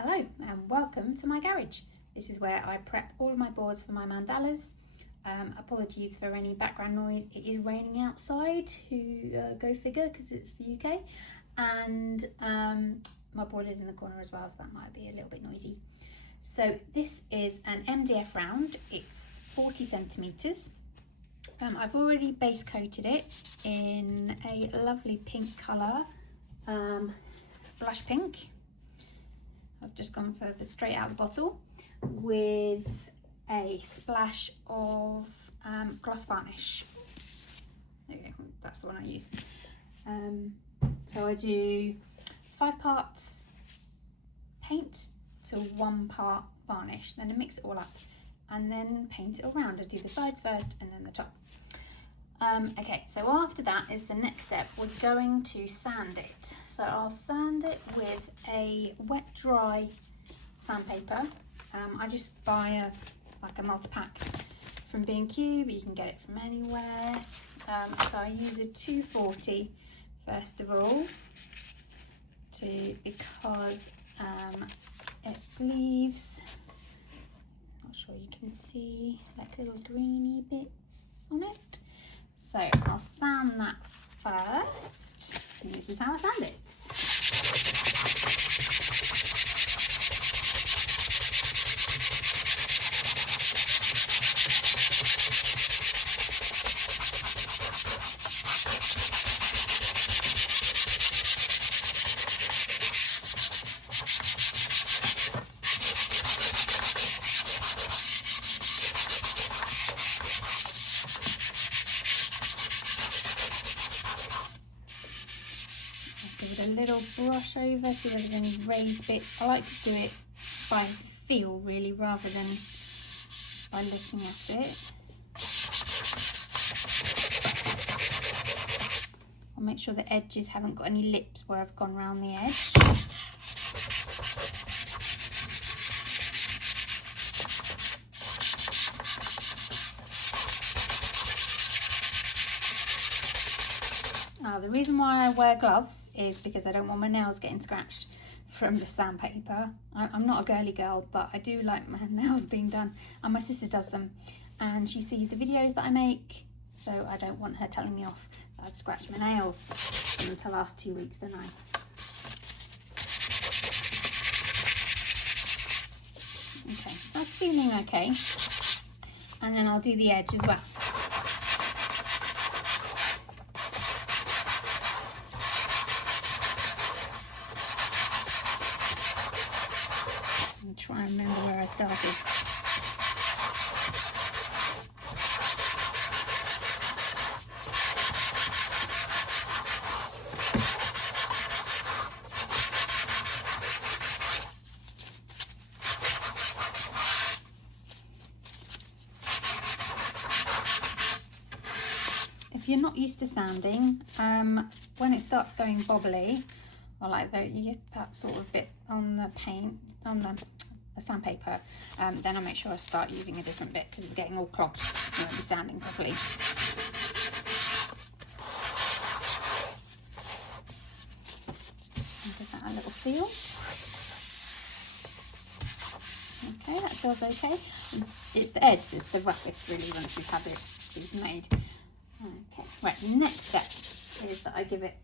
Hello and welcome to my garage. This is where I prep all of my boards for my mandalas. Apologies for any background noise. It is raining outside, go figure, because it's the UK, and my boiler's in the corner as well, so that might be a little bit noisy. So this is an MDF round. It's 40 centimetres. I've already base coated it in a lovely pink colour, blush pink. I've just gone for the straight out of the bottle with a splash of gloss varnish. There you go, that's the one I use. So I do 5 parts paint to 1 part varnish, then I mix it all up and then paint it all around. I do the sides first and then the top. Okay, so after that is the next step. We're going to sand it. So I'll sand it with a wet dry sandpaper. I just buy a multi-pack from B&Q, but you can get it from anywhere. So I use a 240 first of all, because it leaves, not sure you can see, like little greeny bits on it. So I'll sand that first, and this is how I sand it. Give it a little brush over, see if there's any raised bits. I like to do it by feel really, rather than by looking at it. I'll make sure the edges haven't got any lips where I've gone around the edge. The reason why I wear gloves is because I don't want my nails getting scratched from the sandpaper. I'm not a girly girl, but I do like my nails being done, and my sister does them, and she sees the videos that I make, so I don't want her telling me off that I've scratched my nails in the last 2 weeks, don't I? Okay, so that's feeling okay, and then I'll do the edge as well. Try and remember where I started. If you're not used to sanding, when it starts going bobbly, or like though you get that sort of bit on the paint, on the sandpaper, then I'll make sure I start using a different bit because it's getting all clogged and won't be sanding properly. Give that a little feel. Okay, that feels okay. It's the edge that's the roughest really once you've had these made. Okay, right, the next step is that I give it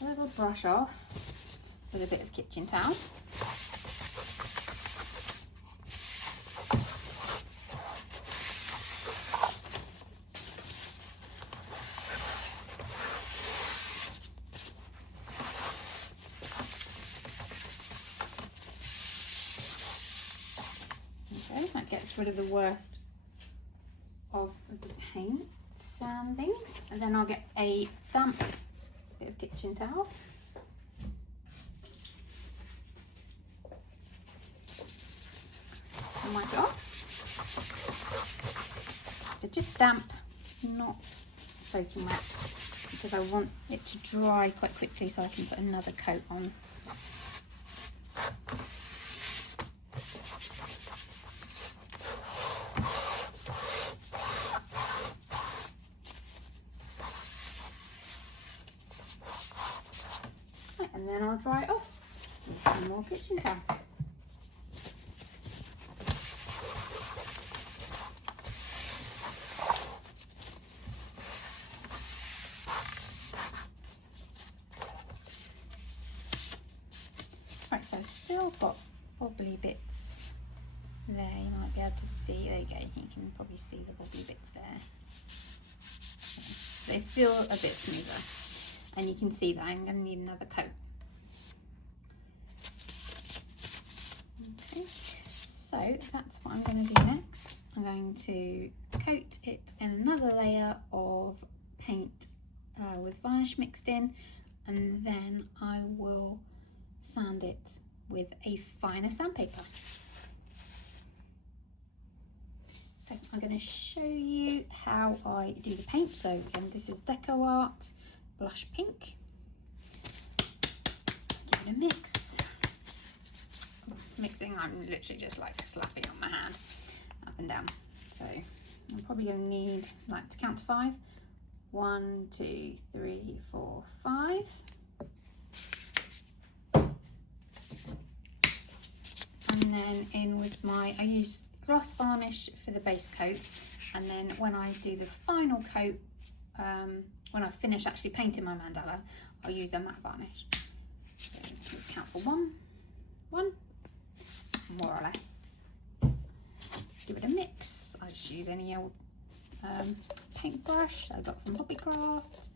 a little brush off with a bit of kitchen towel. Okay, that gets rid of the worst of the paint sandings, and then I'll get a damp bit of kitchen towel. And wipe it off. So just damp, not soaking wet, because I want it to dry quite quickly so I can put another coat on. And then I'll dry it off with some and more kitchen towel. Right, so I've still got wobbly bits there. You might be able to see. There you go. You can probably see the wobbly bits there. They feel a bit smoother, and you can see that I'm going to need another coat. Okay, so that's what I'm going to do next. I'm going to coat it in another layer of paint with varnish mixed in, and then I will sand it with a finer sandpaper. So I'm going to show you how I do the paint. So again, this is Deco Art Blush Pink. Give it a mix. Mixing, I'm literally just like slapping on my hand up and down. So I'm probably going to need, like, to count to 5. 1, 2, 3, 4, 5. And then in with I use gloss varnish for the base coat, and then when I do the final coat, when I finish actually painting my mandala, I'll use a matte varnish. So let's count for 1, more or less. Give it a mix. I just use any old paintbrush I got from Hobbycraft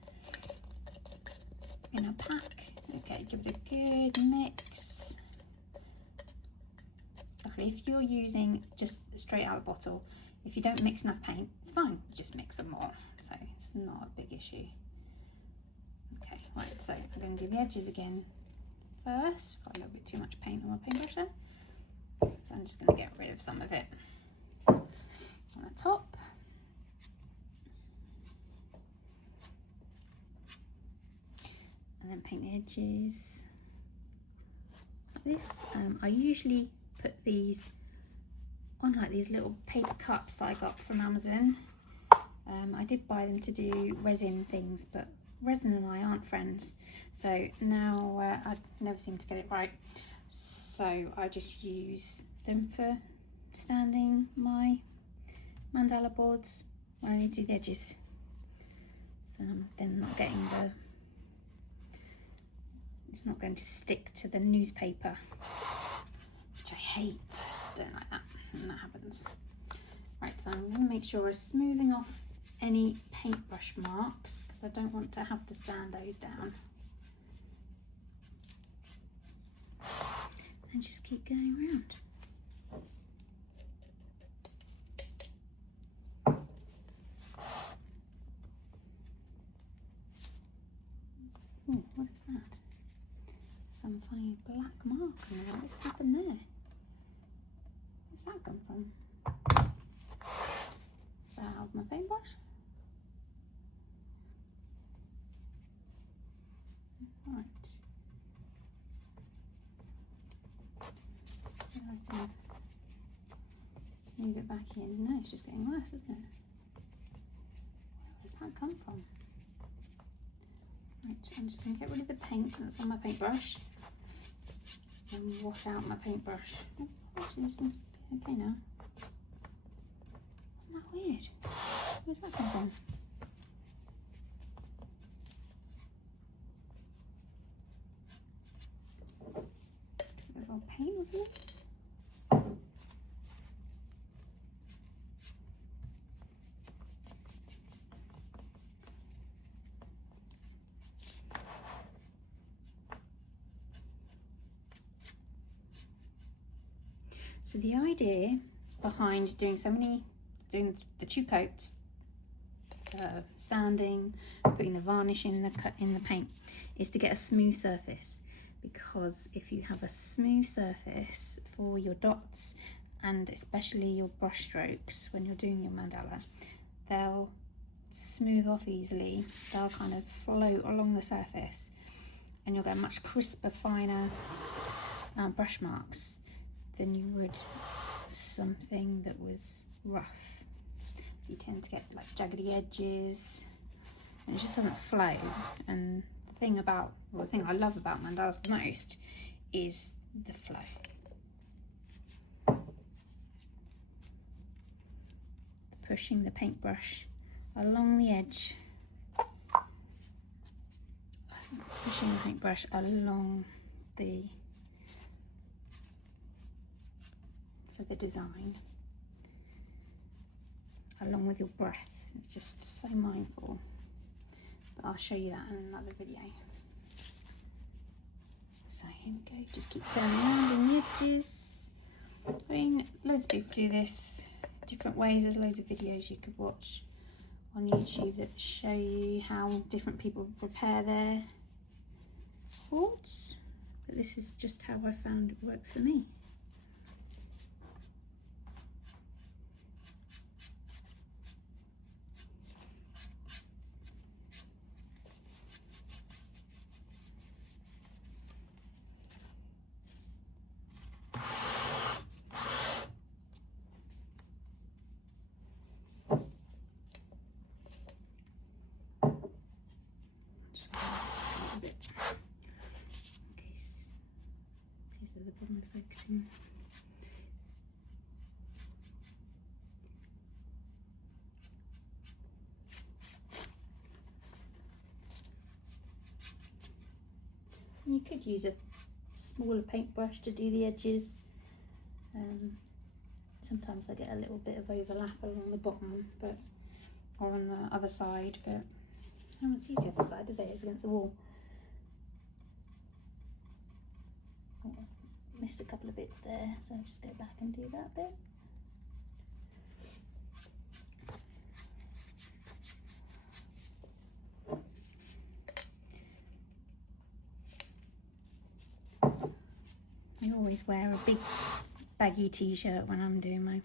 in a pack. Okay, give it a good mix. Luckily, if you're using just straight out of the bottle, if you don't mix enough paint, it's fine, just mix some more, so it's not a big issue. Okay, right, so I'm going to do the edges again first. Got a little bit too much paint on my paintbrush there, so I'm just going to get rid of some of it on the top. And then paint the edges like this. I usually put these on like these little paper cups that I got from Amazon. I did buy them to do resin things, but resin and I aren't friends, so now I never seem to get it right, so I just use them for standing my mandala boards when I need to do the edges, so then I'm not getting it's not going to stick to the newspaper, which I hate. Don't like that when that happens. Right, so I'm going to make sure I'm smoothing off any paintbrush marks, because I don't want to have to sand those down. And just keep going around. Oh, what is that? Some funny black mark on there. What's happened there? Where's that come from? Is that out of my paintbrush? Right. I can smooth it back in. No, it's just getting worse, isn't it? Where does that come from? Right, I'm just going to get rid of the paint that's on my paintbrush and wash out my paintbrush. Oh, actually, it seems to be okay now. Isn't that weird? Where's that come from? A little paint or something? So the idea behind doing the 2 coats, sanding, putting the varnish in the paint, is to get a smooth surface. Because if you have a smooth surface for your dots, and especially your brush strokes when you're doing your mandala, they'll smooth off easily. They'll kind of float along the surface, and you'll get much crisper, finer brush marks than you would something that was rough. So you tend to get like jaggedy edges, and it just doesn't flow. And the thing I love about mandalas the most is the flow. Pushing the paintbrush along the edge. Pushing the paintbrush along the for the design, along with your breath. It's just so mindful, but I'll show you that in another video. So here we go, just keep turning around on the edges. I mean, loads of people do this different ways. There's loads of videos you could watch on YouTube that show you how different people prepare their boards, but this is just how I found it works for me. The problem with focusing. You could use a smaller paintbrush to do the edges. Sometimes I get a little bit of overlap along the bottom, but or on the other side, but no one sees the other side, do they? It's against the wall. Missed a couple of bits there, so I'll just go back and do that bit. I always wear a big baggy t-shirt when I'm doing my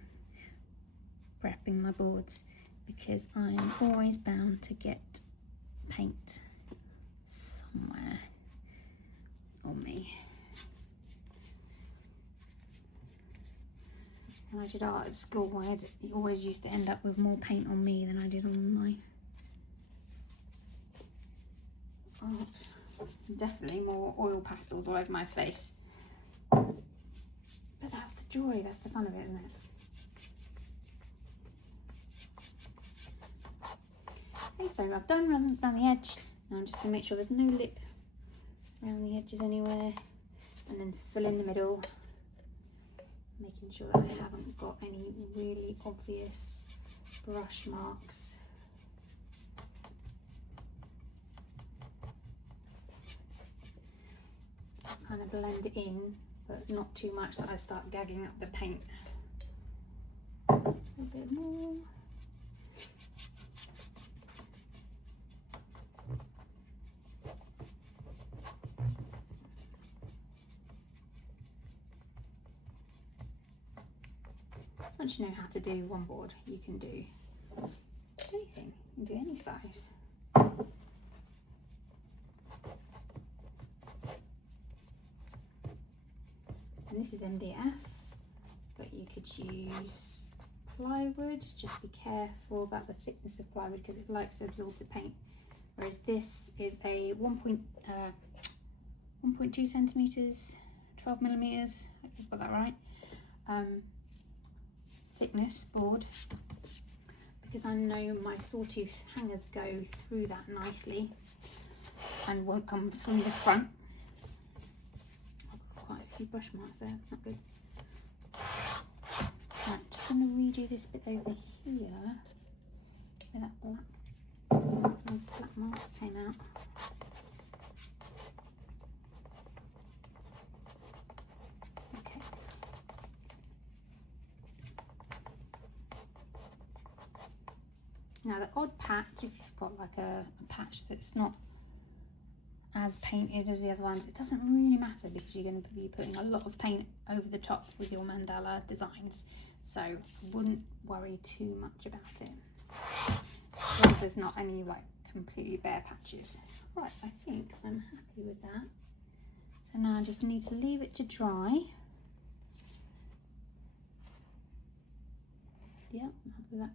prepping my boards, because I'm always bound to get paint somewhere on me. When I did art at school, I always used to end up with more paint on me than I did on my art. Definitely more oil pastels all over my face. But that's the joy, that's the fun of it, isn't it? Okay, so I've done around the edge. Now I'm just going to make sure there's no lip around the edges anywhere, and then fill in the middle, making sure that I haven't got any really obvious brush marks. Kind of blend it in, but not too much that I start gagging up the paint. A little bit more. Once you know how to do one board, you can do anything, you can do any size. And this is MDF, but you could use plywood. Just be careful about the thickness of plywood because it likes to absorb the paint. Whereas this is a 1.2 centimeters, 12 millimeters, I think I've got that right, thickness board, because I know my sawtooth hangers go through that nicely and won't come through the front. I've got quite a few brush marks there, that's not good. Right, just going to redo this bit over here where that black, those black marks came out. Okay. Now the odd patch, if you've got like a patch that's not as painted as the other ones, it doesn't really matter because you're going to be putting a lot of paint over the top with your mandala designs, so I wouldn't worry too much about it because there's not any like completely bare patches. Right, I think I'm happy with that. So now I just need to leave it to dry. Yeah, I'm happy with that.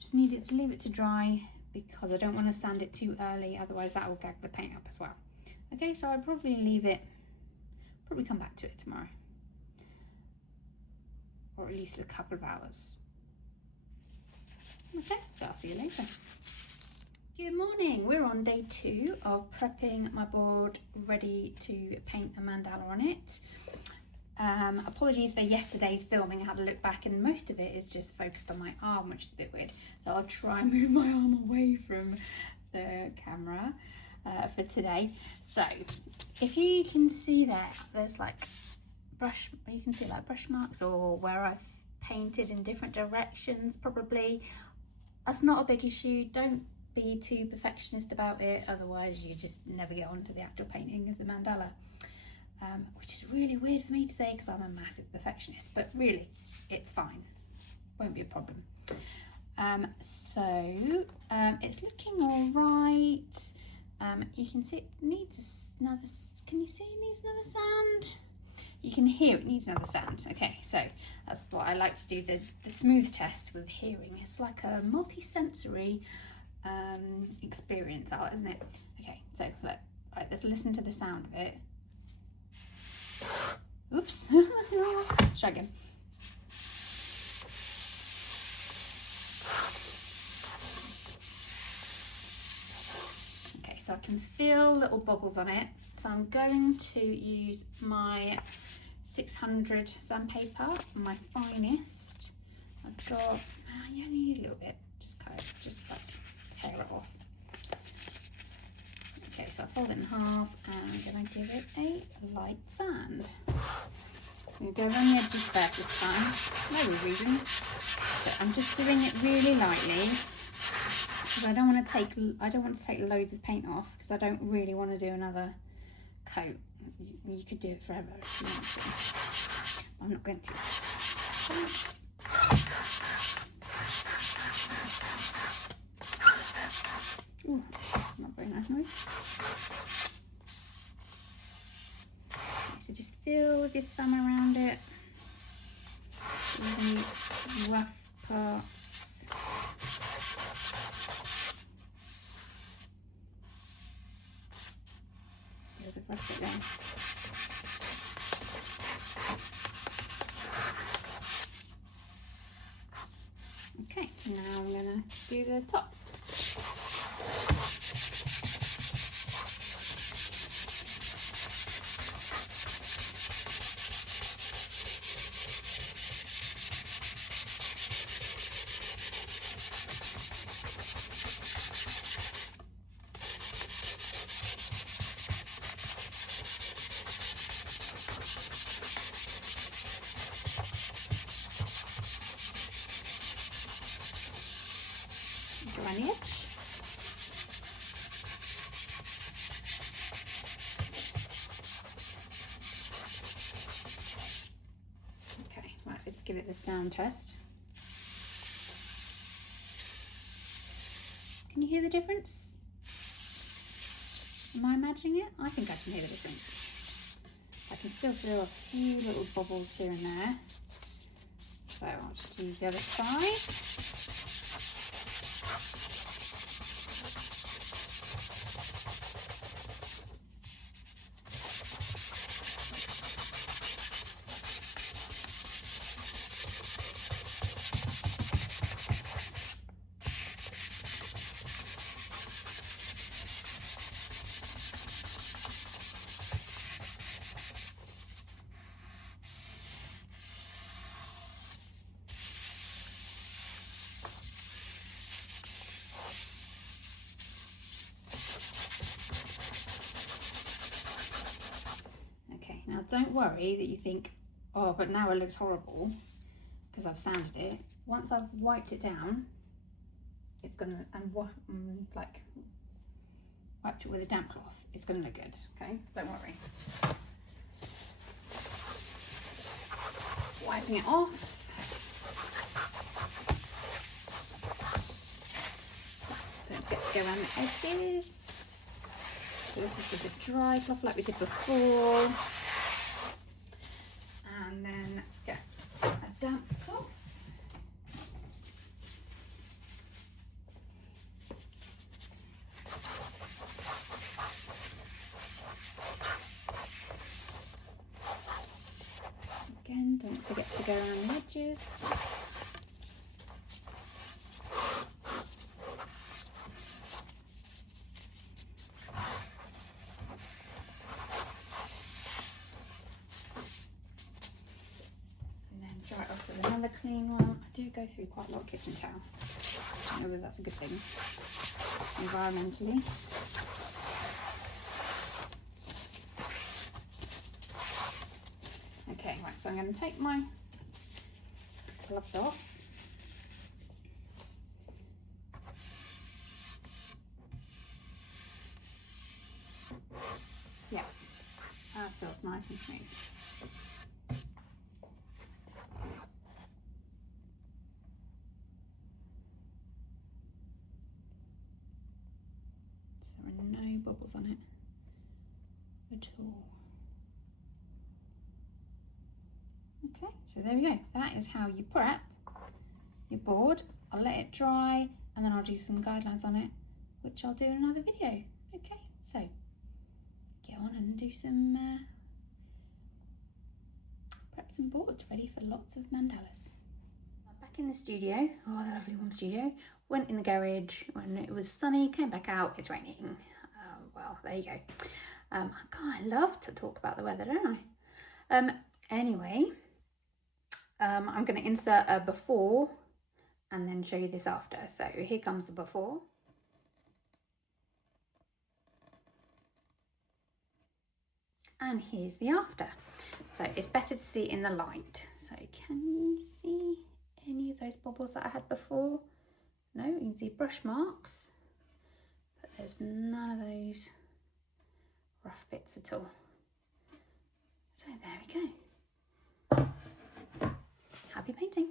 Just need it to leave it to dry because I don't want to sand it too early, otherwise that will gag the paint up as well. Okay, so I'll probably leave it probably come back to it tomorrow, or at least a couple of hours. Okay, so I'll see you later. Good morning. We're on day 2 of prepping my board ready to paint a mandala on it. Apologies for yesterday's filming. I had to look back and most of it is just focused on my arm, which is a bit weird. So I'll try and move my arm away from the camera for today. So if you can see there's like brush marks, or where I've painted in different directions probably. That's not a big issue. Don't be too perfectionist about it, otherwise you just never get on to the actual painting of the mandala, which is really weird for me to say because I'm a massive perfectionist, but really it's fine, won't be a problem. It's looking all right. You can see it needs another, can you see it needs another sand? You can hear it needs another sand. Okay, so that's what I like to do, the smooth test with hearing. It's like a multi-sensory experience art, isn't it? Okay, so right, let's listen to the sound of it. Oops. Let's try again. Okay, so I can feel little bubbles on it. So I'm going to use my 600 sandpaper, my finest. I've got, you only need a little bit, just like tear it off. Okay, so I fold it in half and I'm going to give it a light sand. I'm going to go around the edges first this time, no real reason, but I'm just doing it really lightly because I don't want to take loads of paint off because I don't really want to do another coat. You could do it forever if you want to. I'm not going to. Ooh, not very nice noise. Okay, so just feel with your thumb around it. Any rough parts. There's a rough bit there. Okay, now I'm going to do the top. Around the edge. Okay, right, let's give it the sound test. Can you hear the difference? Am I imagining it? I think I can hear the difference. I can still feel a few little bubbles here and there. So I'll just use the other side. Now don't worry that you think, oh, but now it looks horrible because I've sanded it. Once I've wiped it down, it's gonna, and like wiped it with a damp cloth, it's gonna look good, okay? Don't worry. Wiping it off. Don't forget to go around the edges. So this is with a dry cloth like we did before. And then let's get a damp cloth. again, don't forget to go around the edges. And then dry it off with another clean one. I do go through quite a lot of kitchen towel. I don't know whether that's a good thing environmentally. Okay, right, so I'm going to take my gloves off. Yeah, that feels nice and smooth. So there are no bubbles on it at all. Okay, so there we go. That is how you prep your board. I'll let it dry and then I'll do some guidelines on it, which I'll do in another video. Okay, so get on and do some prep some boards ready for lots of mandalas. Back in the studio, oh, the lovely warm studio. Went in the garage when it was sunny, came back out, it's raining. Well, there you go. God, I love to talk about the weather, don't I? Anyway, I'm going to insert a before and then show you this after. So here comes the before. And here's the after. So it's better to see in the light. So can you see any of those bubbles that I had before? No, you can see brush marks, but there's none of those rough bits at all. So there we go. Happy painting.